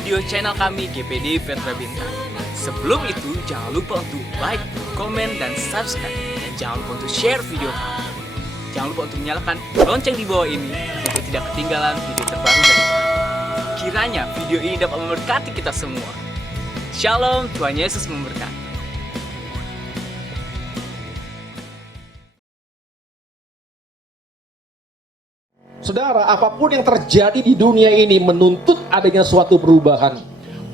video channel kami GPD Petra Bintang. Sebelum itu, jangan lupa untuk like, komen, dan subscribe. Dan jangan lupa untuk share video kami. Jangan lupa untuk nyalakan lonceng di bawah ini untuk tidak ketinggalan video terbaru dari kami. Kiranya video ini dapat memberkati kita semua. Shalom, Tuhan Yesus memberkati. Saudara, apapun yang terjadi di dunia ini menuntut adanya suatu perubahan.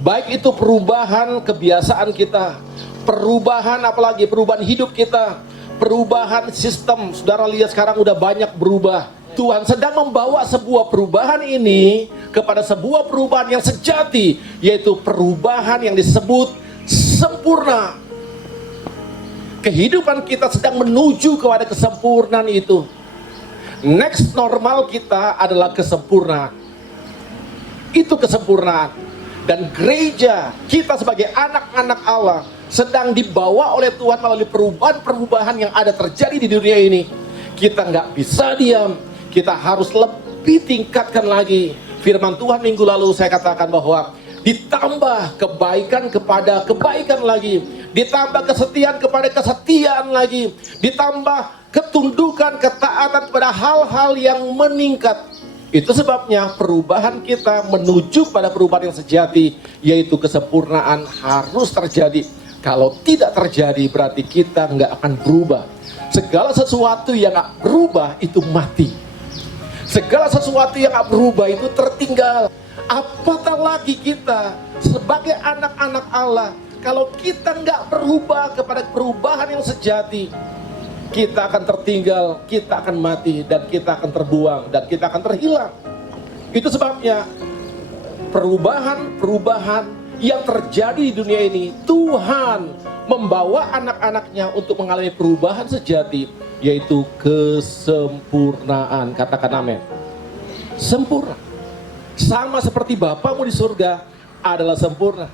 Baik itu perubahan kebiasaan kita, perubahan apalagi perubahan hidup kita, perubahan sistem. Saudara lihat sekarang udah banyak berubah. Tuhan sedang membawa sebuah perubahan ini kepada sebuah perubahan yang sejati, yaitu perubahan yang disebut sempurna. Kehidupan kita sedang menuju kepada kesempurnaan itu. Next normal kita adalah kesempurnaan. Itu kesempurnaan. Dan gereja kita sebagai anak-anak Allah sedang dibawa oleh Tuhan melalui perubahan-perubahan yang ada terjadi di dunia ini. Kita nggak bisa diam. Kita harus lebih tingkatkan lagi. Firman Tuhan minggu lalu saya katakan bahwa ditambah kebaikan kepada kebaikan lagi, ditambah kesetiaan kepada kesetiaan lagi, ditambah ketundukan, ketaatan kepada hal-hal yang meningkat. Itu sebabnya perubahan kita menuju pada perubahan yang sejati, yaitu kesempurnaan harus terjadi. Kalau tidak terjadi berarti kita nggak akan berubah. Segala sesuatu yang nggak berubah itu mati. Segala sesuatu yang nggak berubah itu tertinggal. Apatah lagi kita sebagai anak-anak Allah, kalau kita nggak berubah kepada perubahan yang sejati, kita akan tertinggal, kita akan mati, dan kita akan terbuang, dan kita akan terhilang. Itu sebabnya perubahan-perubahan yang terjadi di dunia ini, Tuhan membawa anak-anaknya untuk mengalami perubahan sejati, yaitu kesempurnaan. Katakan amin. Sempurna. Sama seperti Bapamu di surga adalah sempurna.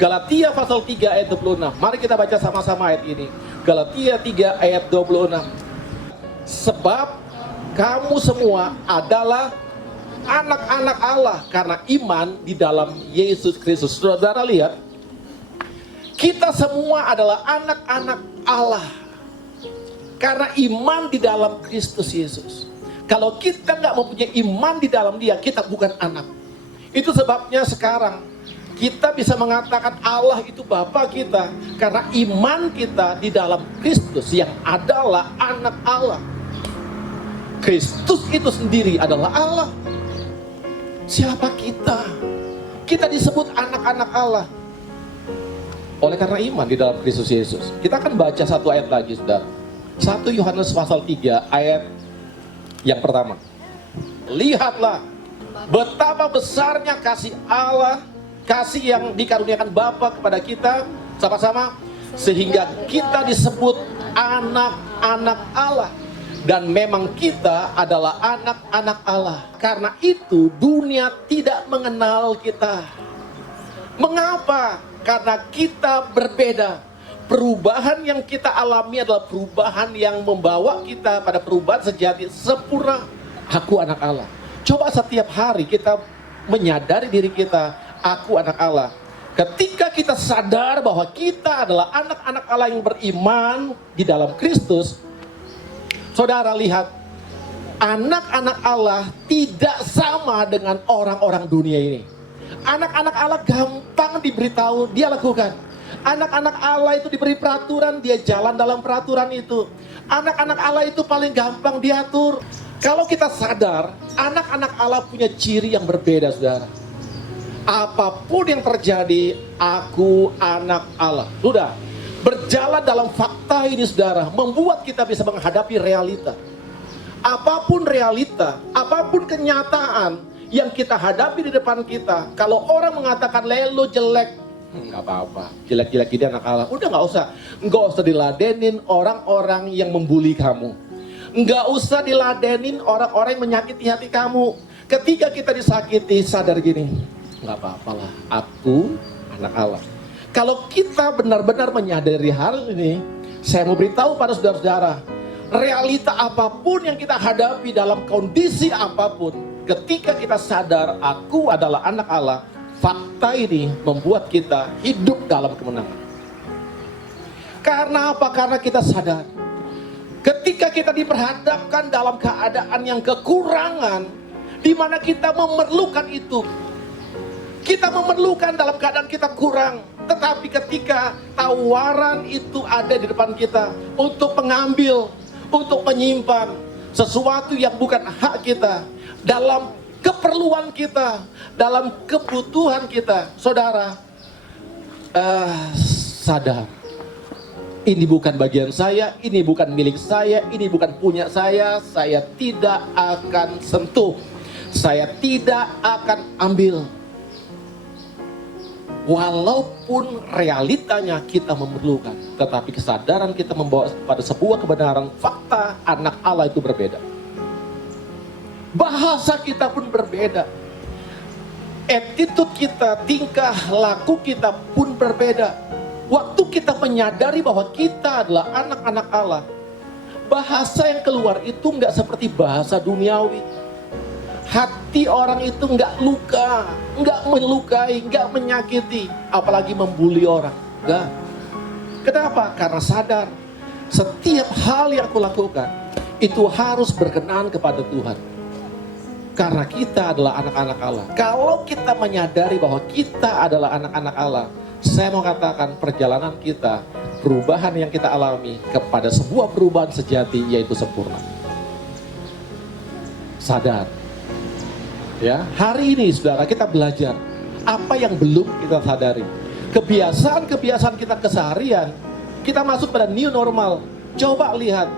Galatia pasal 3 ayat 26. Mari kita baca sama-sama ayat ini. Galatia 3 ayat 26. Sebab kamu semua adalah anak-anak Allah karena iman di dalam Yesus Kristus. Saudara lihat, kita semua adalah anak-anak Allah karena iman di dalam Kristus Yesus. Kalau kita nggak mempunyai iman di dalam Dia, kita bukan anak. Itu sebabnya sekarang kita bisa mengatakan Allah itu Bapa kita karena iman kita di dalam Kristus yang adalah anak Allah. Kristus itu sendiri adalah Allah. Siapa kita? Kita disebut anak-anak Allah oleh karena iman di dalam Kristus Yesus. Kita akan baca satu ayat lagi, saudara. 1 Yohanes pasal 3 ayat yang pertama. Lihatlah betapa besarnya kasih Allah, kasih yang dikaruniakan Bapa kepada kita, sama-sama, sehingga kita disebut anak-anak Allah. Dan memang kita adalah anak-anak Allah. Karena itu dunia tidak mengenal kita. Mengapa? Karena kita berbeda. Perubahan yang kita alami adalah perubahan yang membawa kita pada perubahan sejati sempurna. Aku anak Allah. Coba setiap hari kita menyadari diri kita, aku anak Allah. Ketika kita sadar bahwa kita adalah anak-anak Allah yang beriman di dalam Kristus, saudara lihat, anak-anak Allah tidak sama dengan orang-orang dunia ini. Anak-anak Allah gampang diberitahu, dia lakukan. Anak-anak Allah itu diberi peraturan, dia jalan dalam peraturan itu. Anak-anak Allah itu paling gampang diatur. Kalau kita sadar, anak-anak Allah punya ciri yang berbeda, saudara. Apapun yang terjadi, aku anak Allah. Sudah, berjalan dalam fakta ini, saudara, membuat kita bisa menghadapi realita. Apapun realita, apapun kenyataan yang kita hadapi di depan kita, kalau orang mengatakan lo jelek, nggak apa-apa, jelek-jelek ini anak Allah. Udah nggak usah diladenin orang-orang yang membuli kamu. Nggak usah diladenin orang-orang yang menyakiti hati kamu. Ketika kita disakiti, sadar gini, nggak apa-apalah, aku anak Allah. Kalau kita benar-benar menyadari hal ini, saya mau beritahu pada saudara-saudara, realita apapun yang kita hadapi dalam kondisi apapun, ketika kita sadar aku adalah anak Allah, fakta ini membuat kita hidup dalam kemenangan. Karena apa? Karena kita sadar ketika kita diperhadapkan dalam keadaan yang kekurangan, di mana kita memerlukan itu, kita memerlukan dalam keadaan kita kurang, tetapi ketika tawaran itu ada di depan kita untuk mengambil, untuk menyimpan sesuatu yang bukan hak kita, dalam keperluan kita, dalam kebutuhan kita, saudara, sadar, ini bukan bagian saya, ini bukan milik saya, ini bukan punya saya tidak akan sentuh, saya tidak akan ambil. Walaupun realitanya kita memerlukan, tetapi kesadaran kita membawa pada sebuah kebenaran fakta anak Allah itu berbeda. Bahasa kita pun berbeda. Attitude kita, tingkah laku kita pun berbeda. Waktu kita menyadari bahwa kita adalah anak-anak Allah, bahasa yang keluar itu nggak seperti bahasa duniawi. Hati orang itu nggak luka, nggak melukai, nggak menyakiti, apalagi membuli orang. Nggak. Kenapa? Karena sadar setiap hal yang aku lakukan itu harus berkenan kepada Tuhan. Karena kita adalah anak-anak Allah. Kalau kita menyadari bahwa kita adalah anak-anak Allah, saya mau katakan perjalanan kita, perubahan yang kita alami kepada sebuah perubahan sejati, yaitu sempurna. Sadar. Ya, hari ini saudara kita belajar apa yang belum kita sadari. Kebiasaan-kebiasaan kita keseharian, kita masuk pada new normal. Coba lihat,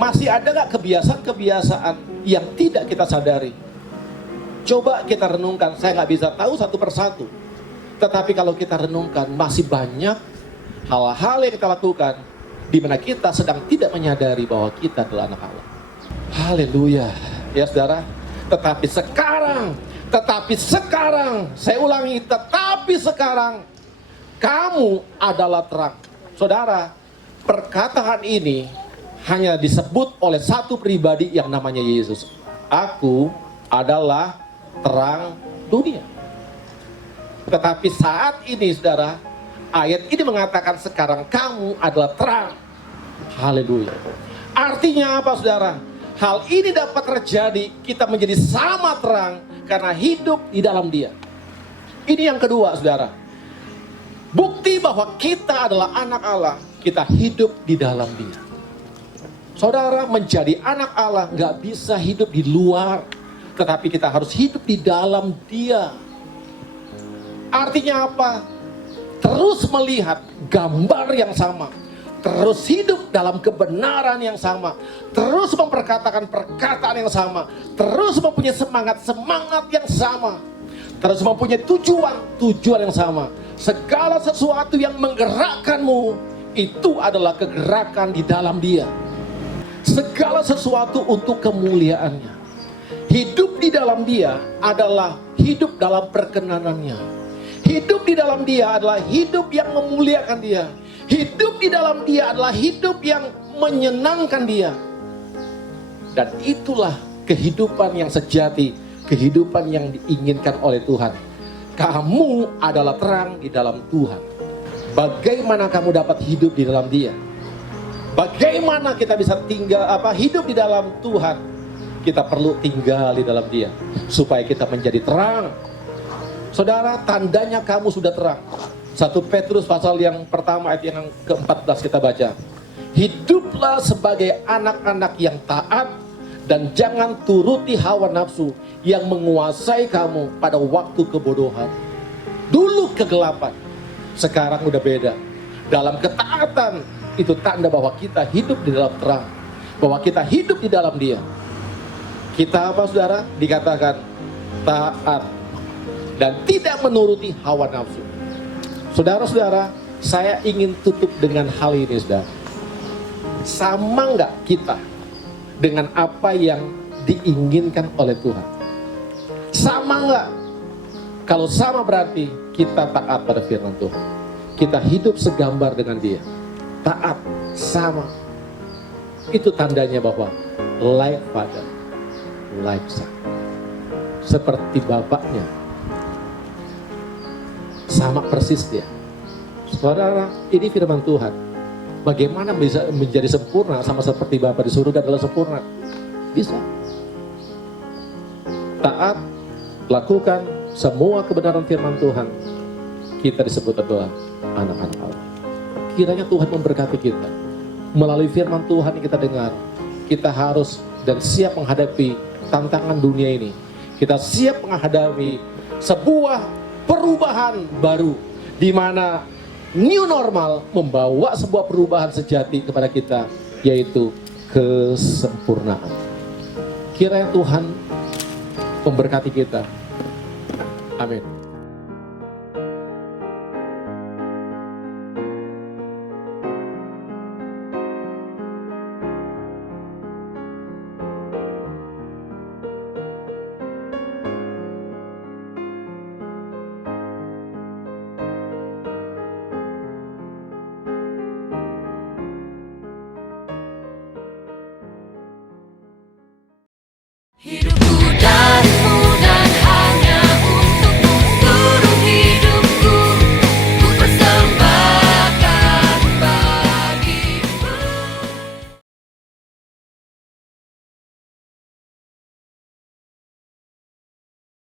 masih ada gak kebiasaan-kebiasaan yang tidak kita sadari? Coba kita renungkan, saya gak bisa tahu satu persatu. Tetapi kalau kita renungkan, masih banyak hal-hal yang kita lakukan di mana kita sedang tidak menyadari bahwa kita adalah anak Allah. Haleluya. Ya saudara, tetapi sekarang, saya ulangi, tetapi sekarang kamu adalah terang. Saudara, perkataan ini hanya disebut oleh satu pribadi yang namanya Yesus. Aku adalah terang dunia. Tetapi saat ini saudara, ayat ini mengatakan sekarang kamu adalah terang. Haleluya. Artinya apa saudara? Hal ini dapat terjadi, kita menjadi sama terang karena hidup di dalam Dia. Ini yang kedua saudara. Bukti bahwa kita adalah anak Allah, kita hidup di dalam Dia. Saudara, menjadi anak Allah gak bisa hidup di luar, tetapi kita harus hidup di dalam Dia. Artinya apa? Terus melihat gambar yang sama, terus hidup dalam kebenaran yang sama, terus memperkatakan perkataan yang sama, terus mempunyai semangat yang sama, terus mempunyai tujuan yang sama. Segala sesuatu yang menggerakkanmu itu adalah kegerakan di dalam Dia. Segala sesuatu untuk kemuliaannya. Hidup di dalam Dia adalah hidup dalam perkenanannya. Hidup di dalam Dia adalah hidup yang memuliakan Dia. Hidup di dalam Dia adalah hidup yang menyenangkan Dia. Dan itulah kehidupan yang sejati, kehidupan yang diinginkan oleh Tuhan. Kamu adalah terang di dalam Tuhan. Bagaimana kamu dapat hidup di dalam Dia? Bagaimana kita bisa hidup di dalam Tuhan? Kita perlu tinggal di dalam Dia supaya kita menjadi terang. Saudara, tandanya kamu sudah terang. 1 Petrus pasal yang pertama ayat yang ke-14 kita baca. Hiduplah sebagai anak-anak yang taat dan jangan turuti hawa nafsu yang menguasai kamu pada waktu kebodohan. Dulu kegelapan, sekarang udah beda. Dalam ketaatan itu tanda bahwa kita hidup di dalam terang, bahwa kita hidup di dalam Dia. Kita apa saudara? Dikatakan taat dan tidak menuruti hawa nafsu. Saudara-saudara, saya ingin tutup dengan hal ini saudara. Sama nggak kita dengan apa yang diinginkan oleh Tuhan? Sama nggak? Kalau sama berarti kita taat pada firman Tuhan. Kita hidup segambar dengan Dia. Taat, sama. Itu tandanya bahwa like Father, like Son. Seperti Bapaknya, sama persis dia. Saudara, ini firman Tuhan. Bagaimana bisa menjadi sempurna sama seperti Bapa di surga adalah sempurna? Bisa. Taat, lakukan semua kebenaran firman Tuhan, kita disebut adalah anak-anak Allah. Kiranya Tuhan memberkati kita. Melalui firman Tuhan yang kita dengar, kita harus dan siap menghadapi tantangan dunia ini. Kita siap menghadapi sebuah perubahan baru, di mana new normal membawa sebuah perubahan sejati kepada kita, yaitu kesempurnaan. Kiranya Tuhan memberkati kita. Amin.